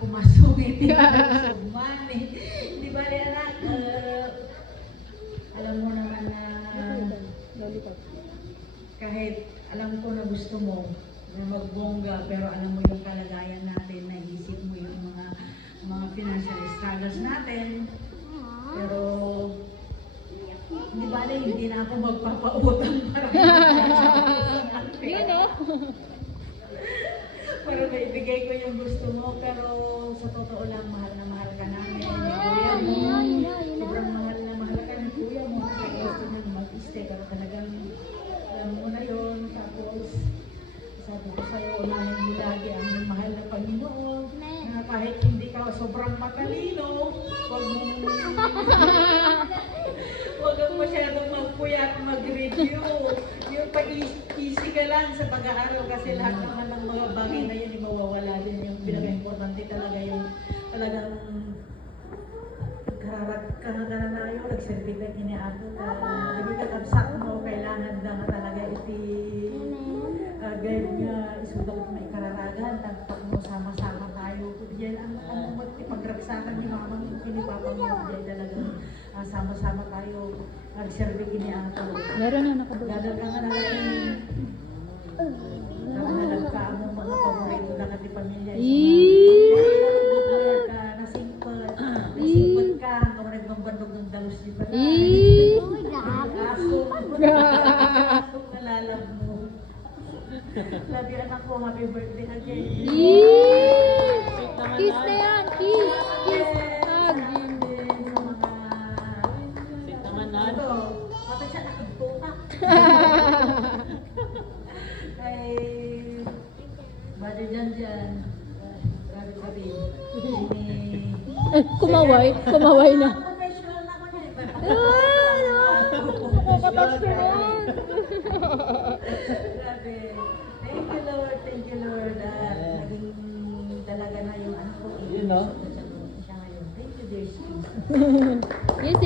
ako masungit. Sumani. Di ba rin anak? Alam mo naman na kahit alam ko na gusto mo na magbongga, pero alam mo yung kalagayan natin, naisip mo yung mga financial struggles natin. Pero hindi ba rin, hindi na ako magpapautang para para maibigay ko yung gusto mo, pero sa totoo lang, mahal na mahal ka namin. Kuya mo, sobrang mahal na mahal ka ng kuya mo. Kaya gusto niya mag-stay, pero talagang alam mo na yun. Tapos, sabi ko sa'yo, unahin mo lagi ang mahal na Panginoon. Na kahit hindi ka sobrang matalino, huwag kang masyadong magpuyat, mag-review. Yung pag-easy ka lang sa pag-aaral kasi lahat naman ng mga bagay na yun, mawawala din. Yung pinaka-importante talaga yung talagang karagana na yun, nagserbi ka kiniato ka, hindi ka kapsak mo, kailangan na nga talaga gayad nga isudot may kararagan, tagpak mo sama-sama tayo. Diyan ang ipagragsakan ni mama, pinipapang mo, diyan talagang sama-sama tayo, nagserbi kiniato. Meron na nakabulong. Dadal ka nga nalain. Nakahalap ka ang mga paborito na kati pamilya. Nasingpot ka, hanggang nagbambandog ng dalos di ba? Asong nalalab mo. Labi anak ko, happy birthday again. Kiss na yan, kiss. Kiss. Ito, mata siya nakigtutak. Ay, bado dyan. Grabe. Kumaway na. Professional na ako niya. Nakakatouch ko na yan. Grabe. Thank you Lord. Naging talaga na yung anak ko. You know? Siya ngayon. Thank you dear Jesus. Yes,